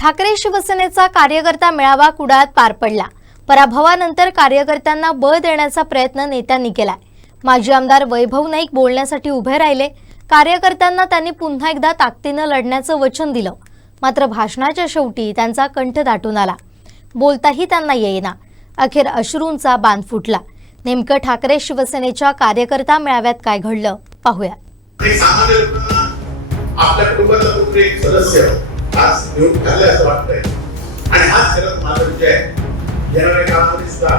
ठाकरे शिवसेनेचा कार्यकर्ता मेळावा कुडाळात पार पडला. पराभवानंतर कार्यकर्त्यांना बळ देण्याचा प्रयत्न नेत्यांनी केलाय. माजी आमदार वैभव नाईक बोलण्यासाठी उभे राहिले. कार्यकर्त्यांना त्यांनी पुन्हा एकदा ताकदीनं लढण्याचं वचन दिलं. मात्र भाषणाच्या शेवटी त्यांचा कंठ दाटून आला. बोलताही त्यांना येईना. अखेर अश्रूंचा बांध फुटला. नेमकं ठाकरे शिवसेनेच्या कार्यकर्ता मेळाव्यात काय घडलं? पाहूया आज निवडून खाल्ले असं वाटतंय. आणि हाच खरंच माझा विजय आहे. येणाऱ्या काळामध्ये सुद्धा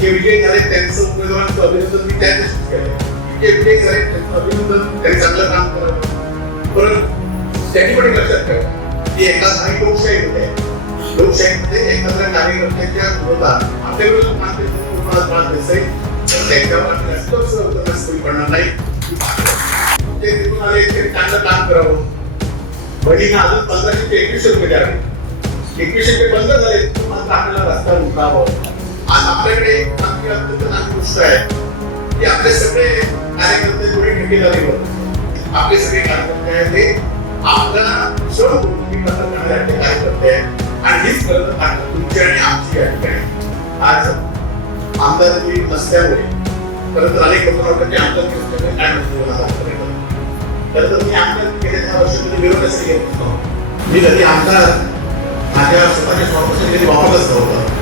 जे विजय झाले त्यांचं उमेदवारांचं अभिनंदन मी त्या दिवशीच केलं. जे विजय झाले त्यांचं अभिनंदन त्यांनी चांगलं काम करावं परंतु त्यांनी पण लक्षात ठेवा की एका काही लोकशाही होते लोकशाहीमध्ये एकत्र कार्यकर्त्यांच्या विरोधात आपल्या विरोधात मानते तुम्हाला त्रास देसाई तर त्यांच्यावर आम्ही रस्त्यावर सहन करण्यास कोणी पडणार नाही. ते तिथून आले ते चांगलं काम करावं. बहिणीनं अजून पंधराशे ते एकवीसशे रुपये द्यावे एकवीसशे रुपये बंद झाले मात्र आपल्याला रस्त्यावर उठावं. आज आपल्याकडे आमची अत्यंत चांगली गोष्ट आहे की आपले सगळे कार्यकर्ते थोडे ठेकेदारीवर आपले सगळे कार्यकर्ते आहेत ते. आपला सर्व भूमी पत्र करणारे कार्यकर्ते आहेत. आणि हीच खरं तर तुमची आणि आमची या ठिकाणी आज आमदारकी नसल्यामुळे परंतु अनेक लोकांना वाटतं की आमदारकी नसल्यामुळे काय म्हणतो मला खरं तर मी आमदार गेल्या दहा वर्षामध्ये मी कधी आमदार माझ्या स्वतःच्या स्वार्थासाठी कधी वापरलंच नव्हतं.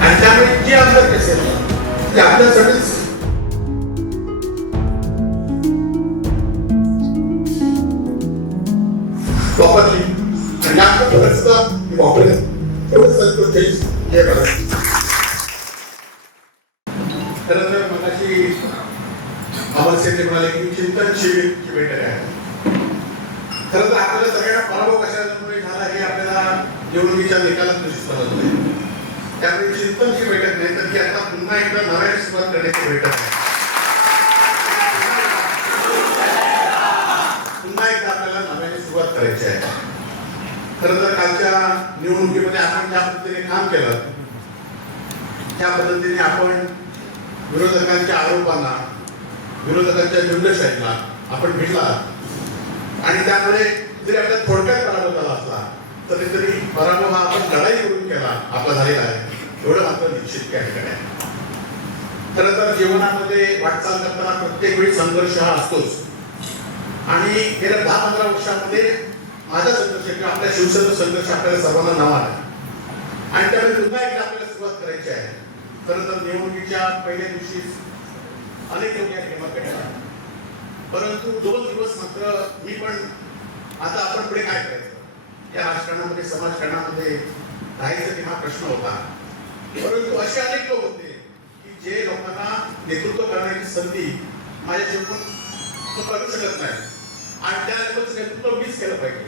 आणि त्यामुळे जे आमदार असेल ते आपल्यासाठीच वापरली. आणि आपल्या घरात सुद्धा मी एवढंच संतोष हे करायचं खरं तर मगाशी अमर सेठ म्हणाले की चिंतन शिबिरची बैठक आहे खरं तर आपल्याला सगळ्यांना पराभव कशामुळे झाला हे आपल्याला निवडणुकीच्या निकालात निश्चित नाही. त्यामुळे चिंतनची बैठक नाही तर ती आता पुन्हा एकदा नव्याने सुरुवात करण्याची बैठक आहे पुन्हा एकदा आपल्याला नव्याने सुरुवात करायची आहे. खरं तर कालच्या निवडणुकीमध्ये आपण ज्या पद्धतीने काम केलं त्या पद्धतीने आपण विरोधकांच्या आरोपांना विरोधकांच्या दंडशाहीला आपण भिडला. आणि त्यामुळे जरी आपल्याला थोडक्यात पराभव झाला असला तरी पराभव हा आपण लढाई करून केला आपला झालेला आहे. एवढं मात्र निश्चित त्या ठिकाणी आहे खरं तर जीवनामध्ये वाटचाल करताना प्रत्येक वेळी संघर्ष हा असतोच. आणि गेल्या दहा पंधरा वर्षामध्ये माझा संघर्ष किंवा आपल्या शिवसेना संघर्ष आपल्याला सर्वांना नवा आहे. आणि त्यामुळे पुन्हा एकदा आपल्याला सुरुवात करायची आहे. खरं तर निवडणुकीच्या पहिल्या दिवशी अनेक लोक या परंतु दोन दिवस मात्र मी पण आता आपण पुढे काय करायचं? या राजकारणामध्ये समाजकारणामध्ये राहायचं की हा प्रश्न होता. परंतु असे अनेक लोक होते की जे लोकांना नेतृत्व करण्याची संधी माझ्या जीवनात करू शकत नाही. आणि त्या लोकांचं नेतृत्व मीच केलं पाहिजे.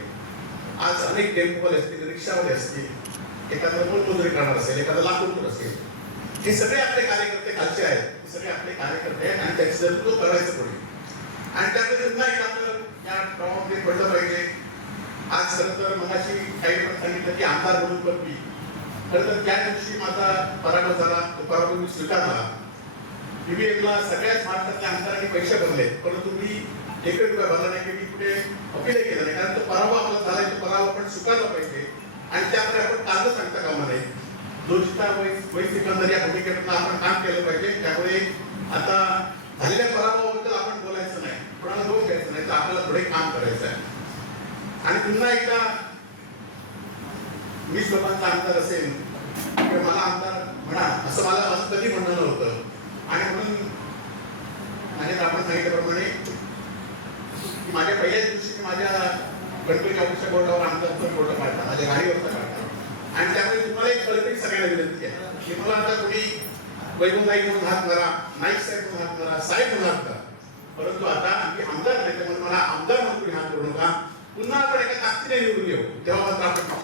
आज अनेक टेम्पोवाले असतील रिक्षावाले असतील एखादं मोलमजुरी करणार असेल एखादं लाकूड असेल हे सगळे आपले कार्यकर्ते खालचे आहेत. हे सगळे आपले कार्यकर्ते आहेत आणि त्याचं नेतृत्व करायचं पुढे आणि त्यामध्ये पुन्हा एक आपल्याला या प्रमाणामध्ये पडलं पाहिजे. आज खरं तर काही पण सांगितलं की आमदार म्हणून पण मी. खरं तर त्या दिवशी माझा पराभव झाला तो पराभव मी स्वीकारला ईव्हीएमला सगळ्याच महाराष्ट्रातल्या आमदारांनी पैसे भरले परंतु मी एकही रुपया भरला नाही की मी कुठे अपील केलं नाही. कारण तो पराभव आपला झालाय तो पराभव आपण स्वीकारला पाहिजे. आणि त्यामध्ये आपण कागद सांगता कामा नाही दोषिता वै सिकंदर या भूमिकेतून आपण काम केलं पाहिजे. त्यामुळे आता झालेल्या पराभवाबद्दल आपण बोलायचं नाही. कोणाला दोष द्यायचं नाही तर आपल्याला पुढे काम करायचं आहे. आणि पुन्हा एकदा वीस लोकांचा आमदार असेल किंवा मला आमदार म्हणा असं मला असं कधी म्हणणं नव्हतं. आणि म्हणून माझ्या आपण सांगितल्याप्रमाणे माझ्या पहिल्याच दिवशी माझ्या गणपती ऑफिसच्या बोर्डावर आमदारचा फोटो काढला माझ्या गाडीवरचा काढला. आणि त्यामुळे तुम्हाला एक कल्पित सगळ्यांना विनंती आहे की मला आता कोणी वैभव नाईक म्हणून हात करा नाईक साहेब म्हणून हात करा साहेब म्हणून हात करा परंतु आता आम्ही आमदार नाही त्यामुळे मला आमदार म्हणून हात करू नका. पुन्हा आपण एका ताकदीने निवडून येऊ. तेव्हा मात्र आपण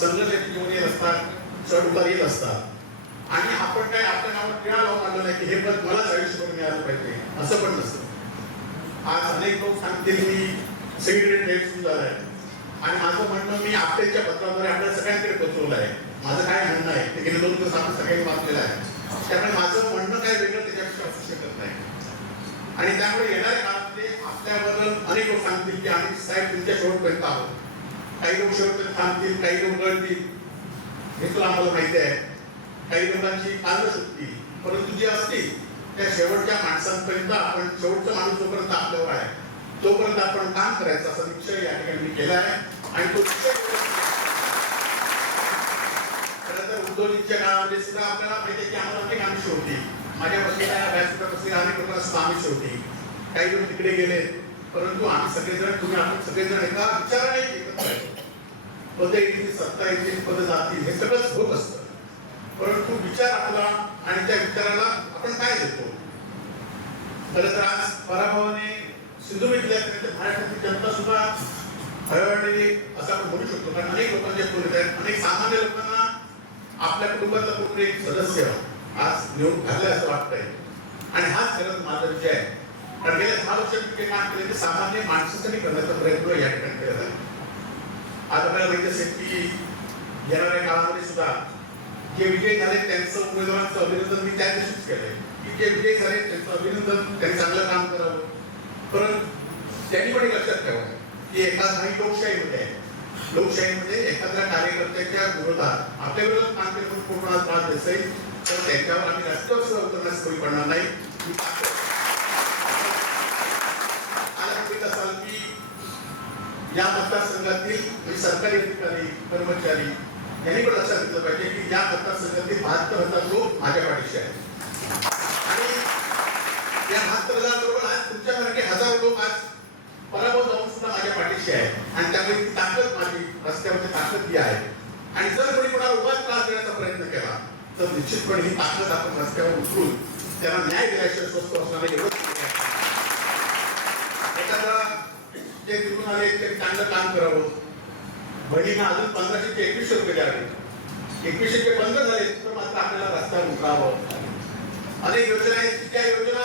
संघर्ष घेऊन येत असतात चढ उतार येत असतात. आणि आपण काय आपल्या नावात टिळा लावून नाही की हे पद मलाच आयुष्यभर मिळालं पाहिजे. असं पण नसतं. आज अनेक लोक सांगतील मी सिगरेट डेट सुरू आहे आणि माझं म्हणणं मी आपल्याच्या पत्राद्वारे आपल्या सगळ्यांकडे पोचवलं आहे. माझं काय म्हणणं आहे? ते गेले दोन दिवस आपण सगळ्यांनी वाचलेलं आहे. त्यामुळे माझं म्हणणं काय वेगळं त्याच्यापेक्षा असू शकत नाही. आणि त्यामुळे येणाऱ्या काळात काळामध्ये आपल्याबद्दल अनेक लोक सांगतील की आम्ही साहेब तुमच्या शेवटपर्यंत आहोत. काही लोक शेवटपर्यंत थांबतील काही लोक गळतील. हे तुला आम्हाला माहिती आहे. काही लोकांची कारणं सुटतील परंतु जे असतील त्या शेवटच्या माणसांपर्यंत आपण शेवटचा माणूस जोपर्यंत आपल्यावर आहे तोपर्यंत आपण काम करायचं असा निश्चय या ठिकाणी मी केला आहे. आणि तो निश्चय खरं तर उद्योगीच्या काळामध्ये सुद्धा आपल्याला माहिती आहे की आम्हाला अनेक आमिष होती माझ्या बसलेल्या व्यासपीठात बसलेल्या अनेक लोकांना काही जण तिकडे गेले परंतु आम्ही सगळेजण तुम्ही आपण सगळेजण एका विचाराने एकत्र पद येतील सत्ता येतील पद जातील हे सगळंच होत असतं. परंतु विचार आपला आणि त्या विचाराला आपण काय देतो? खरं तर आज पराभवाने सिंधुदुर्ग जिल्ह्यात महाराष्ट्रातील जनता सुद्धा हळहळलेली असं आपण म्हणू शकतो. कारण अनेक लोकांच्या फोन आहेत अनेक सामान्य लोकांना आपल्या कुटुंबातला कुठले एक सदस्य आज निवडून घाललाय असं वाटतंय. आणि हाच खरंच माझा विजय आहे. कारण गेल्या दहा वर्षात जे काम केले ते सामान्य माणसासाठी करण्याचा प्रयत्न या ठिकाणी केला आहे आज आपल्याला माहिती असेल की येणाऱ्या काळामध्ये सुद्धा जे विजय झाले त्यांचं उमेदवारांचं अभिनंदन मी त्या दिवशीच केलंय. की जे विजय झाले त्यांचं अभिनंदन त्यांनी चांगलं काम करावं. पण त्यांनी पण लक्षात ठेवावं की एका काही लोकशाहीमध्ये आहे. लोकशाहीमध्ये एखाद्या कार्यकर्त्याच्या विरोधात आपल्या विरोधात काम केलं पण कोणाला त्रास देसाई तर त्याच्यावर आम्ही रस्त्यावर सुद्धा उतरण्यास कमी पडणार नाही. असाल की या मतदारसंघातील म्हणजे सरकारी अधिकारी कर्मचारी यांनी पण लक्षात घेतलं पाहिजे की या मतदारसंघातील बहात्तर हजार लोक माझ्या पाठीशी आहेत. आणि या बहात्तर हजार बरोबर आज तुमच्यासारखे हजार लोक आज पराभव जाऊन सुद्धा माझ्या पाठीशी आहे आणि त्यामुळे ताकद माझी रस्त्यावरची ताकद ही आहे. आणि जर कोणी कोणाला उगाच त्रास देण्याचा प्रयत्न केला तर निश्चितपणे ही ताकद आपण रस्त्यावर उतरून त्याला न्याय दिल्याशिवाय स्वस्त असणारे नाही एवढंच एखादा जे तिथून आले ते चांगलं काम करावं. बहिणींना अजून पंधराशे ते एकवीसशे रुपये द्यावे एकवीसशे ते बंद झाले तर मात्र आपल्याला रस्त्यावर उतरावं. अनेक योजना आहेत. त्या योजना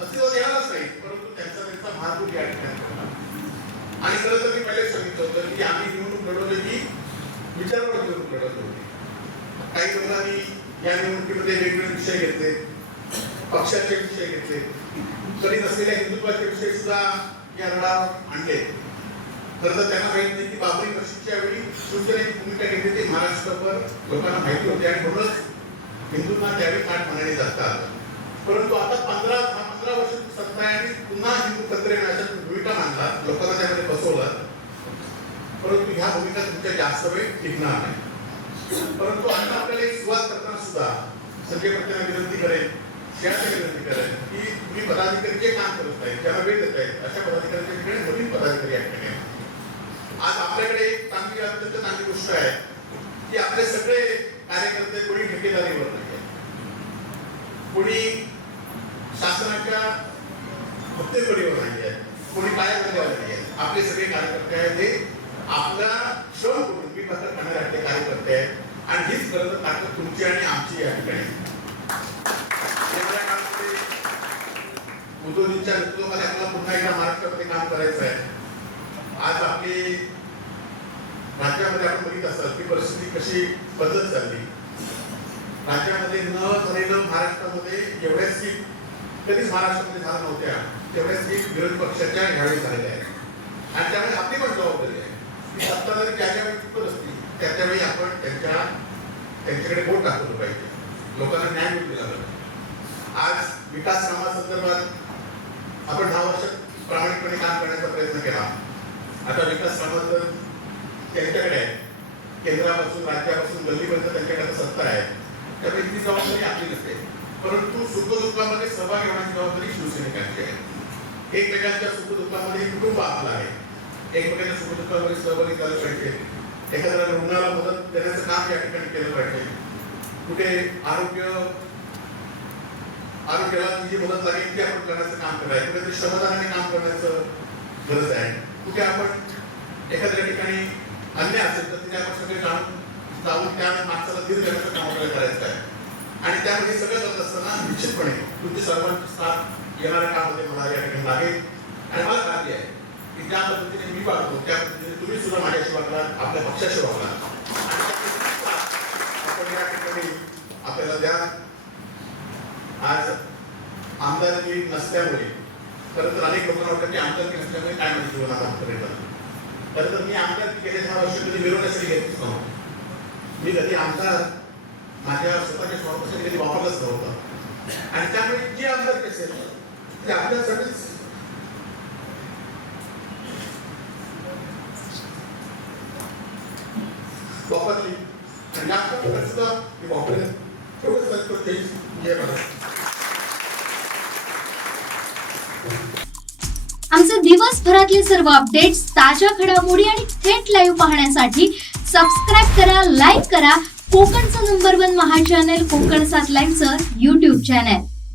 अस्तित्वात येणारच नाही परंतु त्यांचा त्यांचा महापूर या ठिकाणी आणि खरं तर मी पहिले सांगितलं होतं की आम्ही निवडणूक लढवली की विचारावर निवडणूक लढवली. काही लोकांनी या निवडणुकीमध्ये वेगवेगळे विषय घेतले पक्षाचे विषय घेतले. कधी नसलेल्या हिंदुत्वाचे विषय सुद्धा या लढावर आणले. खरं तर त्यांना माहीत नाही की बाबरी मशीदच्या वेळी शिवसेनेची भूमिका घेतली ती महाराष्ट्रभर लोकांना माहिती होती आणि म्हणूनच हिंदूंना त्यावेळी काठ म्हणाले जातात परंतु आता पंधरा दहा पंधरा वर्ष सत्ता आहे आणि पुन्हा हिंदू कत्रे अशा भूमिका मांडतात लोकांना त्यामध्ये बसवलं. परंतु ह्या भूमिका तुमच्या जास्त वेळ टिकणार नाही. परंतु आता आपल्याला एक सुरुवात करताना सुद्धा संजय पटेलांना विनंती करेल शेअरच्या विनंती करेल की तुम्ही पदाधिकारी जे काम करत नाही ज्यांना वेळ देत आहेत अशा पदाधिकाऱ्यांच्या ठिकाणी नवीन पदाधिकारी या ठिकाणी आहेत. आज आपल्याकडे एक चांगली अत्यंत चांगली गोष्ट आहे की आपले सगळे कार्यकर्ते कोणी ठेकेदारीवर नाही कोणी शासनाच्या हप्तेपडीवर नाही आहेत कोणी कायद्यावर नाही आहेत आपले सगळे कार्यकर्ते आहेत ते आपला श्रम करून मी पत्र करणारे कार्यकर्ते आहेत. आणि हीच खरं तर ताकद तुमची आणि आमची या ठिकाणी उद्योगींच्या नेतृत्वामध्ये आपल्याला पुन्हा एकदा महाराष्ट्रामध्ये काम करायचं आहे. आज आपली राज्यामध्ये आपण बघित असाल की परिस्थिती कशी बदलत चालली राज्यामध्ये न झालेलं महाराष्ट्रामध्ये एवढ्या सीट कधीच महाराष्ट्रामध्ये झाल्या नव्हत्या तेवढ्या सीट विरोधी पक्षाच्या ह्यावेळी झालेल्या आहेत. आणि त्यामुळे आपली पण जबाबदारी आहे. की सत्ताधारी ज्या ज्यावेळी चुकत असतील त्या त्यावेळी आपण त्यांच्या त्यांच्याकडे बोट दाखवलं पाहिजे. लोकांना न्याय मिळून दिला पाहिजे. आज विकास कामासंदर्भात आपण दहा वर्ष प्रामाणिकपणे काम करण्याचा प्रयत्न केला. आता विकास कामाचं त्यांच्याकडे आहे. केंद्रापासून राज्यापासून गल्लीपर्यंत त्यांच्याकडे सत्ता आहे. त्यामुळे ती जबाबदारी आपली नसते. परंतु सुखदुःखामध्ये सहभाग घेण्याची जबाबदारी शिवसैनिकांची आहे. एकमेकांच्या सुखदुःखामध्ये कुटुंब आपलं आहे. एकमेकांच्या सुखदुःखामध्ये सहभागी झालं पाहिजे. एखाद्या रुग्णाला मदत करण्याचं काम या ठिकाणी केलं पाहिजे. कुठे आरोग्य आरोग्याला जी मदत लागेल ती आपण करण्याचं काम करायचं कुठे श्रमदानाने काम करण्याचं गरज आहे. कुठे आपण एखाद्या ठिकाणी अन्य असेल तर तिथे आपण सगळे जाणून जाऊन त्या माणसाला धीर देण्याचं काम आपल्याला करायचं आहे. आणि त्यामुळे सगळं करत असताना निश्चितपणे तुमची सर्वांची साथ येणाऱ्या कामामध्ये मला या ठिकाणी लागेल. आणि मला खात्री आहे की ज्या पद्धतीने मी वागतो त्या पद्धतीने तुम्ही सुद्धा माझ्याशी वागणार आपल्या पक्षाशी वागणार आपण या ठिकाणी आपल्याला द्या. आज आमदारकी नसल्यामुळे खरं तर अनेक लोकांना वाटतं की आमदारकी नसल्यामुळे काय म्हणजे जीवन आता खरं तर मी आमदारकी गेले दहा वर्ष कधी मिरवण्यासाठी घेतच नव्हतं. मी कधी आमदार माझ्या स्वतःच्या स्वरूपासाठी कधी वापरलाच नव्हतं. आणि त्यामुळे जे आमदारकी असेल ती आपल्यासाठीच वापरली आणि आता 이거 सुद्धा ती वापरेल तेवढंच सांगतो आमचे दिवसभरातले सर्व अपडेट्स ताज्या घडामोडी आणि थेट लाईव्ह पाहण्यासाठी सबस्क्राईब करा लाईक करा. कोकणचं नंबर वन महा चॅनल कोकण सात लाईनचं युट्यूब चॅनल